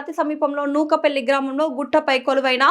అతి సమీపంలో నూకపల్లి గ్రామంలో గుట్టపై కొలువైన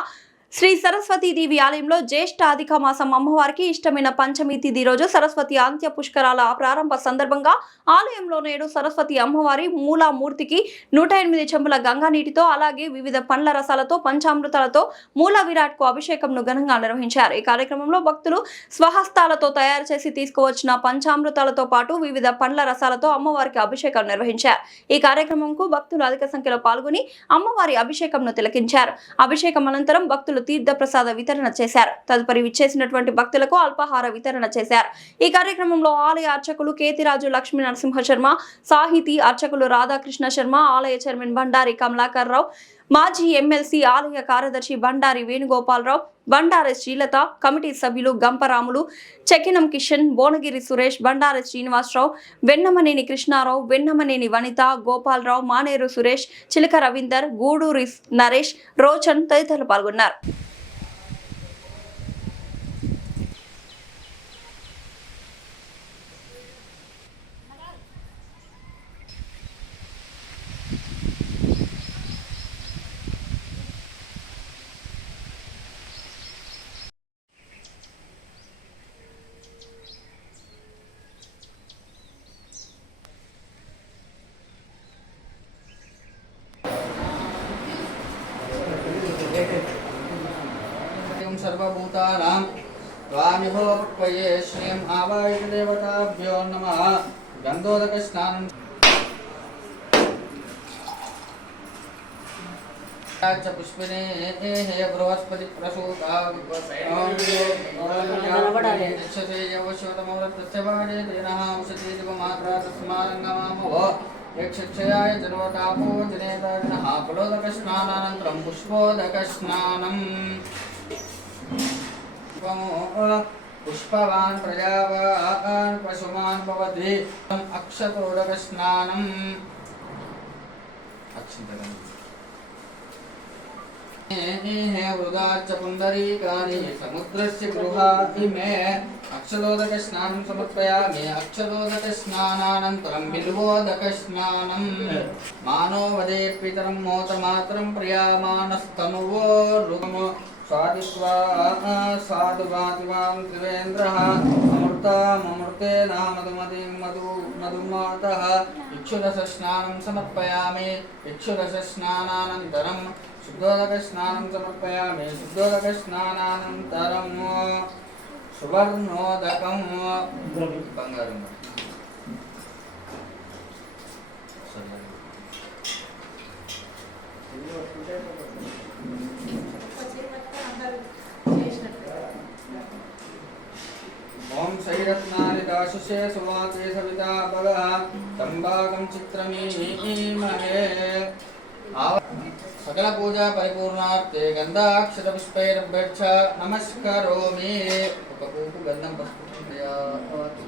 శ్రీ సరస్వతీ దేవి ఆలయంలో జ్యేష్ఠ అధిక మాసం అమ్మవారికి ఇష్టమైన పంచమి తిథి రోజు సరస్వతి అంత్య పుష్కరాల ప్రారంభ సందర్భంగా ఆలయంలో నేడు సరస్వతి అమ్మవారి మూలామూర్తికి 108 చెంబుల గంగా నీటితో అలాగే వివిధ పండ్ల రసాలతో పంచామృతాలతో మూల విరాట్ కు అభిషేకంను ఘనంగా నిర్వహించారు. ఈ కార్యక్రమంలో భక్తులు స్వహస్తాలతో తయారు చేసి తీసుకువచ్చిన పంచామృతాలతో పాటు వివిధ పండ్ల రసాలతో అమ్మవారికి అభిషేకం నిర్వహించారు. ఈ కార్యక్రమంకు భక్తులు అధిక సంఖ్యలో పాల్గొని అమ్మవారి అభిషేకంను తిలకించారు. అభిషేకం అనంతరం భక్తులు తీర్థ ప్రసాద వితరణ చేశారు. తదుపరి విచ్చేసినటువంటి భక్తులకు అల్పాహార వితరణ చేశారు. ఈ కార్యక్రమంలో ఆలయ అర్చకులు కేతిరాజు లక్ష్మీ నరసింహ శర్మ, సాహితీ అర్చకులు రాధాకృష్ణ శర్మ, ఆలయ చైర్మన్ బండారి కమలాకర్ రావు, మాజీ ఎమ్మెల్సీ ఆలయ కార్యదర్శి బండారి వేణుగోపాలరావు, బండారి శ్రీలత, కమిటీ సభ్యులు గంపరాములు, చెక్కినం కిషన్, బోనగిరి సురేష్, బండారి శ్రీనివాసరావు, వెన్నమనేని కృష్ణారావు, వెన్నమనేని వనిత, గోపాలరావు, మానేరు సురేష్, చిలక రవీందర్, గూడూరి నరేష్, రోచన్ తదితరులు పాల్గొన్నారు. सर्वभूतानां स्वामिभो पक्वये श्रीं आवाहित देवताभ्यो नमः। गन्धोदक स्नानं च पुष्पिने हे बृहस्पति प्रसूता विश्वसे यवशोतमवृतस्य वाजे तेनः औषधि दिवमात्रा तस्मारङ्गमामो यक्षक्षयाय जन्मतापो जनेतारिणः फलोदक स्नानानन्तरं पुष्पोदक स्नानम् पुष्पवान् प्रजावान् पशुमान् भवति अक्षतोदक स्नानम् वृदाच्च पुण्डरीकानि समुद्रस्य गृहाणि मे अक्षतोदक स्नानं समर्पयामि। अक्षतोदक स्नानानन्तरं बिल्वोदक स्नानं मानो वदे पितरं मोतमातरं प्रियामानस्तनुवो रुगमो स्वादित्वा साधुवादिवां त्रिवेन्द्रः अमृतामृतेन मधुमतिं मधुमातः इक्षुरसस्नानं समर्पयामि। इक्षुरसस्नानानन्तरं शुद्धोदकस्नानं समर्पयामि। शुद्धोदकस्नानानन्तरं सुवर्णोदकं बंगारं ओम सैरत्नानि दाशुषे सुवाते सविता भगः तंबागं चित्रमीमहे। सकल पूजा परिपूर्णार्थे गंधाक्षत पुष्पैरभ्यर्च नमस्करोमि। उपकूपु गंधं पुष्पयातु।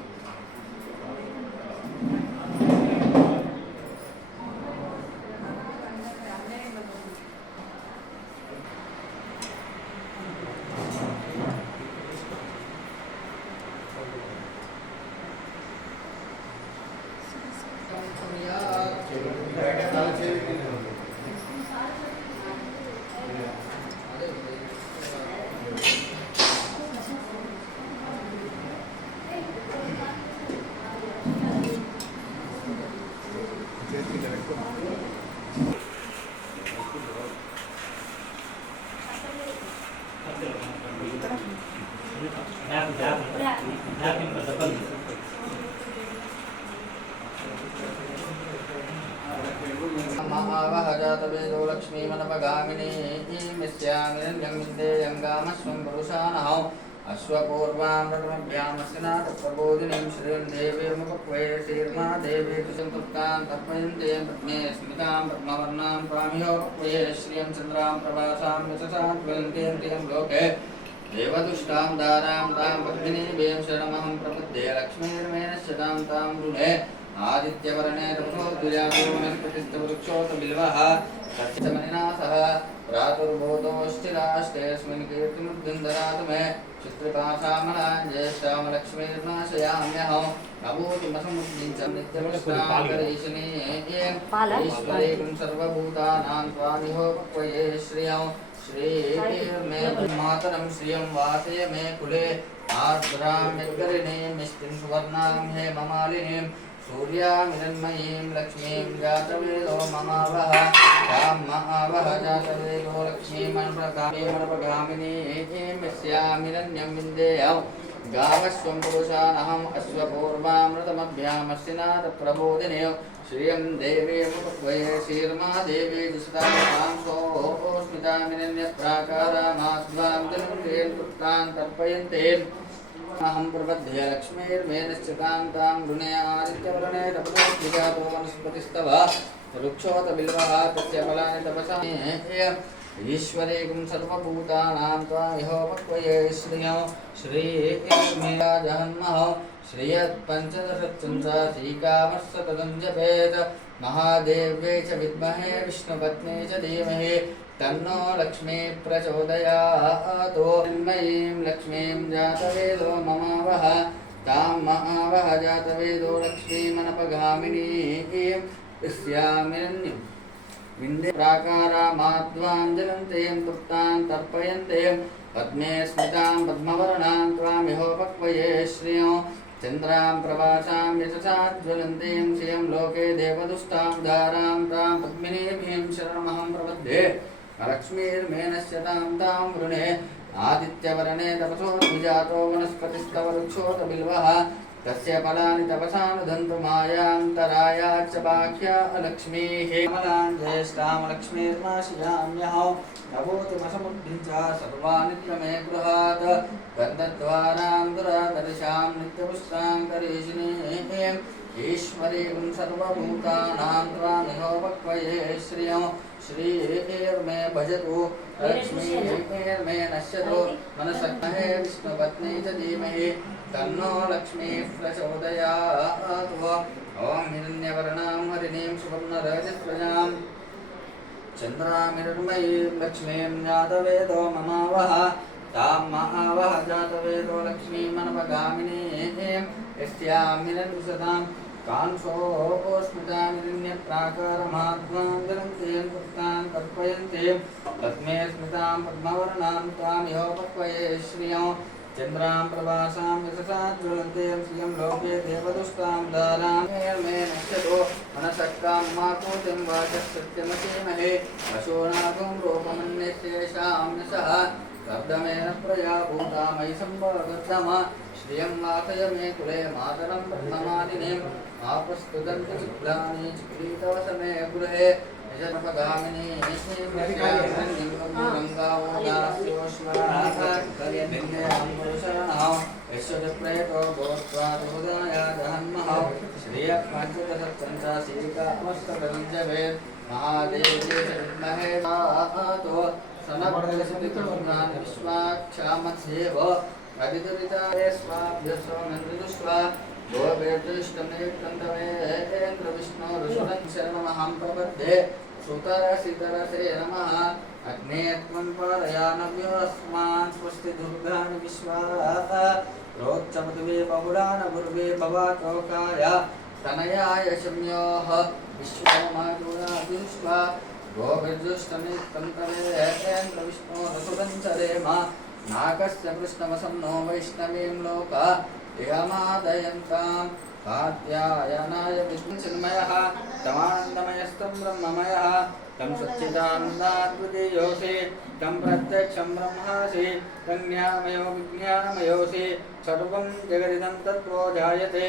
महावहजातवेदो लक्ष्मीमनपगामिनी मिस्यामिरञ्जङ्गिन्देयङ्गामस्वं पुरुषानहौ अश्वपूर्वामृतमभ्यामस्नाथप्रबोधिनीं श्रीं देवीर्मुखप्वे श्रीर्मा देवी संतुष्टां तर्पयन्ते पद्मे स्मितां पद्मवर्णां स्वामिहो पक्वे श्रियं चन्द्रां प्रभासां यशसां ज्वलन्तीं लोके देवदुष्टां दारां तां पद्मिनीं शरणमहं प्रपद्ये लक्ष्मीर्मेणस्य तां ऋणे आदित्यवर्णे तपसोद्विजातो वनस्पतिस्तवृक्षोत बिल्वः सत्यमनिनाथः प्रातुर्बोधोश्चिराष्टेऽस्मिन् कीर्तिमुद्गन्धरातु मे चित्रपाशामलां ज्येष्ठामलक्ष्मीर्नाशयाम्यहम् अभूतिमसमुद्दिञ्चं नित्यमुष्टाकरीशिनी ईश्वरीं सर्वभूतानां त्वामिहोपक्वये श्रियं श्रीर्मे मातरं श्रियं वासय मे कुले आर्द्रां यद्गरिणीं मिष्टिं सुवर्णां हेममालिनीं सूर्यामिरन्मयीं लक्ष्मीं जातवेदो ममावह कामवह जातवेदो लक्ष्मीमनपगामिनीं यस्यामिरन्यं विन्देयं गावस्वं पुरुषानहम् अश्वपूर्वामृतमभ्यामस्यनाथप्रबोधिने श्रियं देवीमुपक्वये श्रीर्मा देवी दिशतां सोऽस्मितामिरन्यप्राकारामाध्वां जलं कृत्तान् तर्पयन्ते अहं प्रबध्ये लक्ष्मीर्मे निश्चितां तां गृणे आदित्यवर्णे तपसोद्विजातो वनस्पतिस्तव वृक्षोत बिल्वः तस्य फलानि तपसा ईश्वरीं सर्वभूतानां त्वामिहोपक्वये श्रियं श्रीर्मे जहन्मः श्रियत्पञ्चदशचन्द्रासीकामस्सततं जपेत् महादेव्यै च विद्महे विष्णुपत्नी च धीमहि तन्नो लक्ष्मी प्रचोदयात् मयीं लक्ष्मीं जातवेदो ममावह तां महावह जातवेदो लक्ष्मीमनपगामिनीं यस्यामिरन्यं विन्दे प्राकारामाध्वां जलन्तीं तृप्तां तर्पयन्ते पद्मे स्मितां पद्मवर्णां त्वामिहोपक्वये श्रियं चन्द्रां प्रवासां यशसा ज्वलन्तीं श्रियं लोके देवदुष्टां धारां तां पद्मिनीं शरणमहं प्रपद्ये लक्ष्मीर्मेनश्यतां तां वृणे आदित्यवर्णे तपसोद्विजातो वनस्पतिस्तवरुक्षोत बिल्वः तस्य फलानि तपसानुदन्तु मायान्तरायाच्च बाह्या लक्ष्मीः कमलां ज्येष्ठां लक्ष्मीर्माशयाम्यहम् नभूतिमसमुद्धिञ्च सर्वाणि मे गृहात् गन्धद्वारां दुरादर्शां नित्यपुष्टां करीशिनीं ईश्वरीं सर्वभूतानां त्वामिहोपक्वये श्रियं श्रीर्मे भजतु लक्ष्मीर्मे नश्यतु मनसक्महे विष्णुपत्नी च धीमहि तन्नो लक्ष्मीः प्रचोदयात् ॐ हिरण्यवर्णां हरिणीं सुवर्णरजस्रजां चन्द्रामिरन्मयीं लक्ष्मीं जातवेदो ममावह तां महावह जातवेदो लक्ष्मीमनपगामिनीं यस्यामिरन्सतां कांसोऽस्मितामिरन्यप्राकारमाध्वां जलन्तीं कृतान् तर्पयन्ते पद्मे स्मितां पद्मवर्णां त्वामिहोपक्वये श्रियं चन्द्रां प्रवासां यशसा ज्वलन्तीं श्रियं लोके देवदुष्टां दारां मे नश्यतो मनसक्कां मातोतिं वाचः सत्यमसीमहे पशूनागं रूपमन्यशेषां यशः कर्दमेन प्रया भूता मयि सम्भवगर्दम श्रियं वासय मे कुले मातरं पद्ममालिनीं आपस्तुदन्ति चिक्लानि चिक्रीतवसमे गृहे यजनपगामिनी गङ्गावोदास्योष्माः यशोदप्रेतो गोत्वादुदाय जहन्मः श्रियः पञ्चदशचन्द्रासीकामस्तकञ्जभेत् महादेव्ये च विद्महे मातो सनपदस्मितुर्गान् विश्वाक्षामस्येव अदितरिताय स्वाभ्यस्वमन्त्रिदुष्वा गोवेदुष्टमेकन्तमेन्द्र विष्णो शरणमहं प्रपद्ये सुतरसितरसे नमः अग्ने त्वं पारयानव्योऽस्मान् स्वस्ति दुर्गाणि विश्वाः रोच्चपृथिवे बहुलान भुर्वे भवातोकाय तनयाय शम्योः विश्वमाजुरादिष्वा गोभिर्जुष्टमेकन्तमेन्द्र विष्णो रसुरञ्चरेम नागस्य कृष्णवसन्नो वैष्णवीं लोका यमादयन्तां कात्यायनाय विष्णुचिन्मयः तमानन्दमयस्तं ब्रह्ममयः तं सच्चिदानन्दाद्वितीयोऽसि तं प्रत्यक्षं ब्रह्मासि तन्ज्ञानमयो विज्ञानमयोऽसि सर्वं जगदिदं तत्त्वो जायते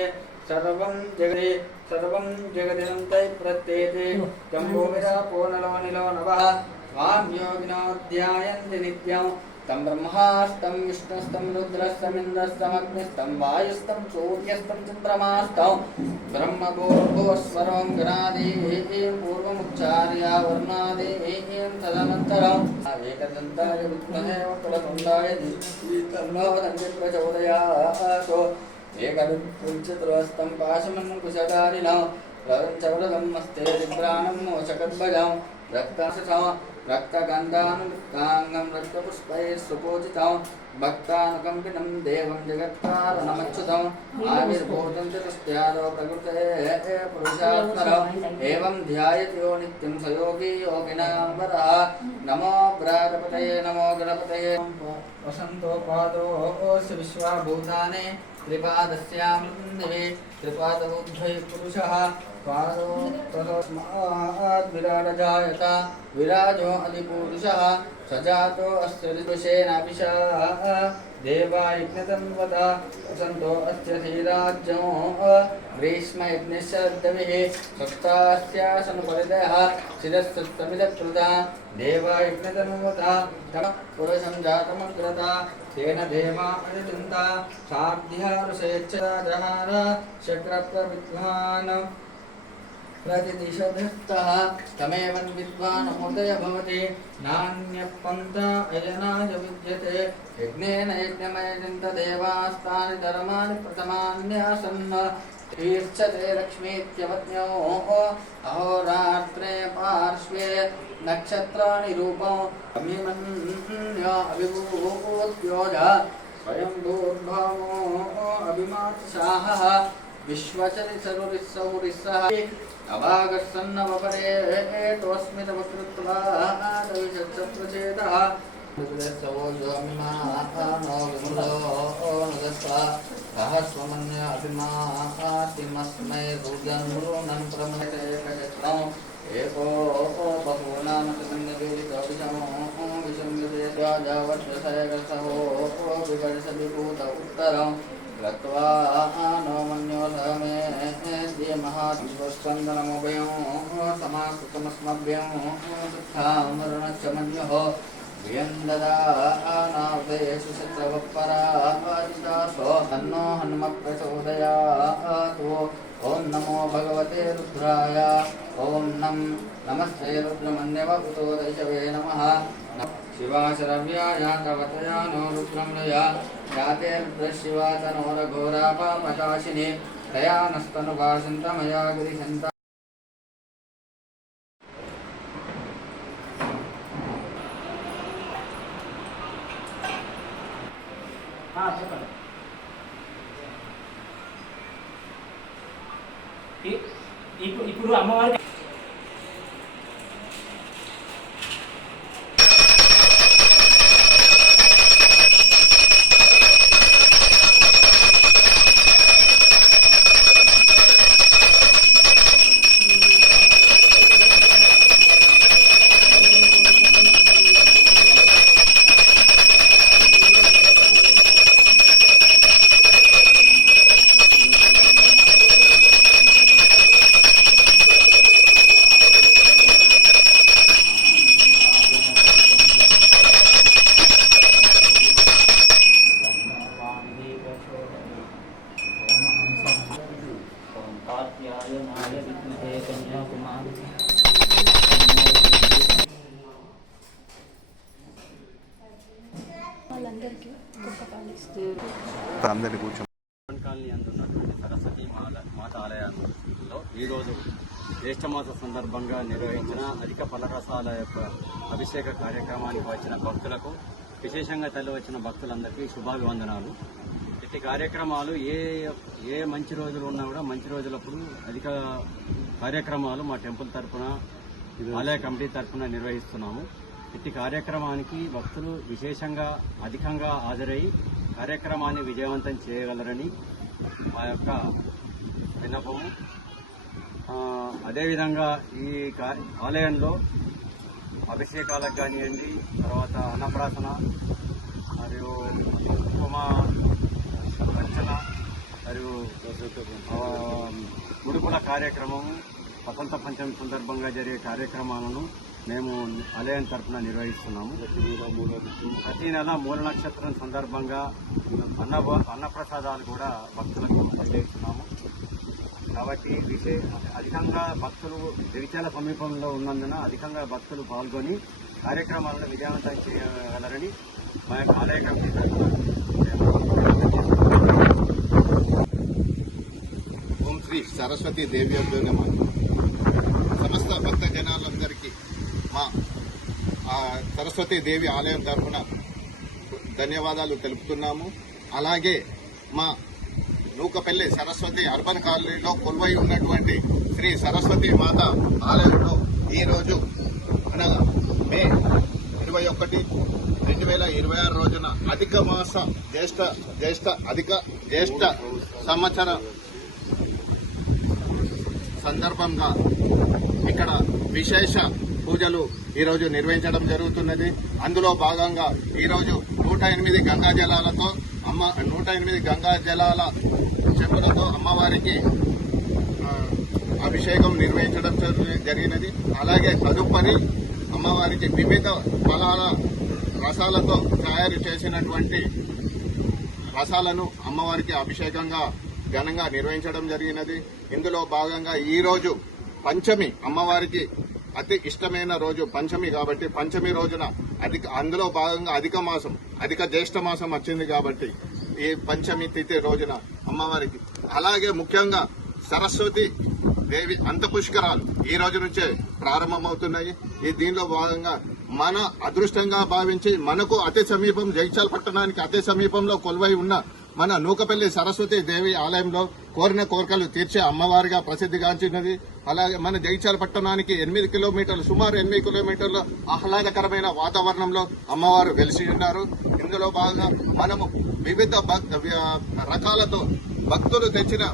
सर्वं जगदिदं तै प्रत्येते तं भूमिरापो नलो निलो नवः त्वां योगिनो ध्यायन्ति नित्यं तं ब्रह्मास्तं विष्णुस्तं रुद्रस्तमिन्द्रस्तमग्निस्तं वायुस्तं सूर्यस्तं चन्द्रमास्तं ब्रह्मभूर्भुवस्वरं गणादीं पूर्वमुच्चार्य वर्णादीं तदनन्तरं एकदन्ताय विद्महे वक्रतुण्डाय धीमहि तन्नो दन्ति प्रचोदयात् एकविंशतिहस्तं पाशमन्नं कुशधारिणं रवंचवरदं मस्ते दिग्राणं मोचकद्भजं रक्ताशं रक्तगन्धानुकाङ्गं रक्तपुष्पैः सुपूजितं भक्तानुकम्पिनं देवं जगत्कारणमच्युतम् आविर्भूतं चतुष्ट्यादो प्रकृते पुरुषात्मरम् एवं ध्यायति यो नित्यं स योगी योगिनाम्बरः नमो ब्राडपतये नमो गणपतये वसन्तोपादोऽस्य विश्वाभूतानि त्रिपादस्यामृतन्दिवे त्रिपादबुद्धै पुरुषः पादो तस्मात् विराजजायत विराजो अधिपुरुषः सजातो अस्य ऋतुषेणाभिषा देवायज्ञतन्वत वसन्तो अस्य धीराज्यो ग्रीष्मयज्ञश्रद्धविः सप्तास्यासनुपरिदयः शिरस्तमिदकृता देवायज्ञतन्वत तम पुरुषं जातमग्रता तेन देवा अनिचिन्ता साध्यरुषेच्छाजहार शक्रप्रविद्वान् प्रतिदिशभ्यस्तः तमेवं विद्वान् मुदय भवति नान्यपन्था अयनाय विद्यते यज्ञेन यज्ञमयजन्त देवास्तानि धर्माणि प्रथमान्यासन् तीर्च्छते लक्ष्मीत्यवज्ञो अहोरात्रे पार्श्वे नक्षत्राणि रूपं अभिमन्य अभिभूत्योज स्वयं भूर्भवो अभिमात्साहः विश्वचरिसरुरिस्सौरिस्सः अभागस्सन्नवपरे तोऽस्मितवकृत्वा दविषत्सप्रचेतः सहस्वमन्य अभिमातिमस्मै सूर्यन्मृणं प्रमते कचत्रम् एको बहूनामतसन्निवेदितविषं विषम्यदेशवाजावश्यसयगसहो विकर्षविभूत उत्तरम् गत्वा नो मन्यो मे महास्पन्दनमुभयं समाकृतमस्मभ्यं सुखामरणश्च मन्योः भियं ददानावदेषु शत्रवपराजितासो तन्नो हनुमप्रचोदयातु ॐ नमो भगवते रुद्राय ॐ नमस्ते रुद्रमन्यवपुतो दैशवे नमः शिवाशरव्याया कवतया नो रुद्रमृया याते रुद्रशिवा तनोरघोरापापकाशिनी तया नस्तनुभाषन्तमया गिरिशन्त ఇప్పుడు అమ్మవారికి అందరినీ కూర్చో కాలనీ అందున్నటువంటి సరస్వతి మాత ఆలయంలో ఈరోజు జ్యేష్ఠమాస సందర్భంగా నిర్వహించిన అధిక ఫలరసాల యొక్క అభిషేక కార్యక్రమానికి వచ్చిన భక్తులకు విశేషంగా తల్లి వచ్చిన భక్తులందరికీ శుభాభివందనాలు. ఇట్టి కార్యక్రమాలు ఏ మంచి రోజులు ఉన్నా కూడా మంచి రోజులప్పుడు అధిక కార్యక్రమాలు మా టెంపుల్ తరఫున ఆలయ కమిటీ తరఫున నిర్వహిస్తున్నాము. ఇట్టి కార్యక్రమానికి భక్తులు విశేషంగా అధికంగా హాజరై కార్యక్రమాన్ని విజయవంతం చేయగలరని మా యొక్క విన్నపము. అదేవిధంగా ఈ ఆలయంలో అభిషేకాలకు కానివ్వండి, తర్వాత అన్నప్రాసన మరియు కుంకుమ అర్చన మరియు ముడుపుల కార్యక్రమము, వసంత పంచమి సందర్భంగా జరిగే కార్యక్రమాలను మేము ఆలయం తరఫున నిర్వహిస్తున్నాము. ప్రతి నెల మూల నక్షత్రం సందర్భంగా అన్నప్రసాదాలు కూడా భక్తులకు అందజేస్తున్నాము. కాబట్టి అధికంగా భక్తులు జగిత్యాల సమీపంలో ఉన్నందున అధికంగా భక్తులు పాల్గొని కార్యక్రమాలను విజయవంతం చేయగలరని మా యొక్క ఆలయ కమిటీ తరఫున శ్రీ సరస్వతి దేవి సమస్త భక్త జనాలందరికీ మా సరస్వతి దేవి ఆలయం తరఫున ధన్యవాదాలు తెలుపుతున్నాము. అలాగే మా నూకపల్లి సరస్వతి అర్బన్ కాలనీలో కొలువై ఉన్నటువంటి శ్రీ సరస్వతి మాత ఆలయంలో ఈరోజు అనగా మే 21, 2026 రోజున అధిక మాస జ్యేష్ఠ సంవత్సర సందర్భంగా ఇక్కడ విశేష పూజలు ఈరోజు నిర్వహించడం జరుగుతున్నది. అందులో భాగంగా ఈరోజు 108 గంగా జలాలతో 108 గంగా జలాల చెప్పులతో అమ్మవారికి అభిషేకం నిర్వహించడం జరిగినది. అలాగే తదుపరి అమ్మవారికి వివిధ ఫలాల రసాలతో తయారు చేసినటువంటి రసాలను అమ్మవారికి అభిషేకంగా ఘనంగా నిర్వహించడం జరిగినది. ఇందులో భాగంగా ఈరోజు పంచమి, అమ్మవారికి అతి ఇష్టమైన రోజు పంచమి కాబట్టి పంచమి రోజున అందులో భాగంగా అధిక జ్యేష్ఠ మాసం వచ్చింది కాబట్టి ఈ పంచమి తిథి రోజున అమ్మవారికి, అలాగే ముఖ్యంగా సరస్వతి దేవి అంతఃపుష్కరాలు ఈ రోజు నుంచే ప్రారంభమవుతున్నాయి. దీనిలో భాగంగా మన అదృష్టంగా భావించి మనకు అతి సమీపం జగిత్యాల పట్టణానికి అతి సమీపంలో కొలువై ఉన్న మన నూకపల్లి సరస్వతి దేవి ఆలయంలో కోరిన కోరికలు తీర్చే అమ్మవారిగా ప్రసిద్ధిగాంచినది. అలాగే మన జగిత్యాల పట్టణానికి 8 కిలోమీటర్లు, సుమారు 8 కిలోమీటర్ల ఆహ్లాదకరమైన వాతావరణంలో అమ్మవారు వెలిసి ఉన్నారు. ఇందులో భాగంగా మనము వివిధ రకాలతో భక్తులు తెచ్చిన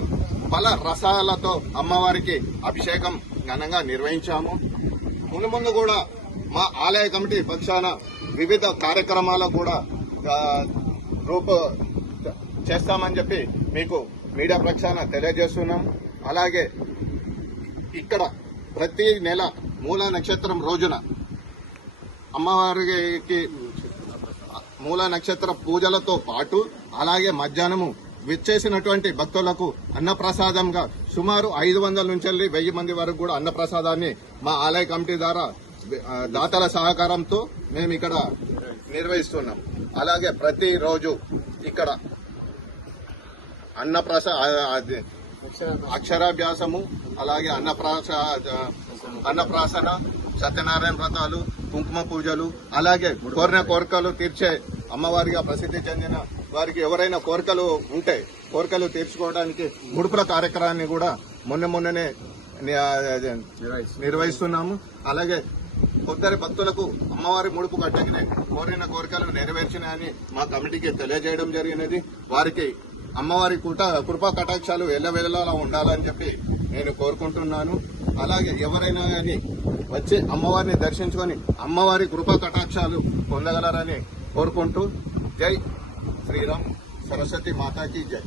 ఫల రసాలతో అమ్మవారికి అభిషేకం ఘనంగా నిర్వహించాము. ముందు కూడా మా ఆలయ కమిటీ పక్షాన వివిధ కార్యక్రమాలకు కూడా చేస్తామని చెప్పి మీకు మీడియా పక్షాన తెలియజేస్తున్నాం. అలాగే ఇక్కడ ప్రతి నెల మూలా నక్షత్రం రోజున అమ్మవారికి మూలా నక్షత్ర పూజలతో పాటు అలాగే మధ్యాహ్నము విచ్చేసినటువంటి భక్తులకు అన్నప్రసాదంగా సుమారు 500 నుంచి 1000 మంది వరకు కూడా అన్నప్రసాదాన్ని మా ఆలయ కమిటీ ద్వారా దాతల సహకారంతో మేము ఇక్కడ నిర్వహిస్తున్నాం. అలాగే ప్రతిరోజు ఇక్కడ అక్షరాభ్యాసము, అలాగే అన్నప్రాసన, సత్యనారాయణ వ్రతాలు, కుంకుమ పూజలు, అలాగే కోరిన కోరికలు తీర్చే అమ్మవారిగా ప్రసిద్ధి చెందిన వారికి ఎవరైనా కోరికలు ఉంటే కోరికలు తీర్చుకోవడానికి ముడుపుల కార్యక్రమాన్ని కూడా మొన్ననే నిర్వహిస్తున్నాము. అలాగే కొందరి భక్తులకు అమ్మవారి ముడుపు కట్టగానే కోరిన కోరికలు నెరవేర్చినాయని మా కమిటీకి తెలియజేయడం జరిగినది. వారికి అమ్మవారి కృపా కటాక్షాలు ఎల్లవేళలా ఉండాలని చెప్పి నేను కోరుకుంటున్నాను. అలాగే ఎవరైనా కానీ వచ్చి అమ్మవారిని దర్శించుకొని అమ్మవారి కృపా కటాక్షాలు పొందగలరని కోరుకుంటూ జై శ్రీరామ్, సరస్వతి మాతాకి జై.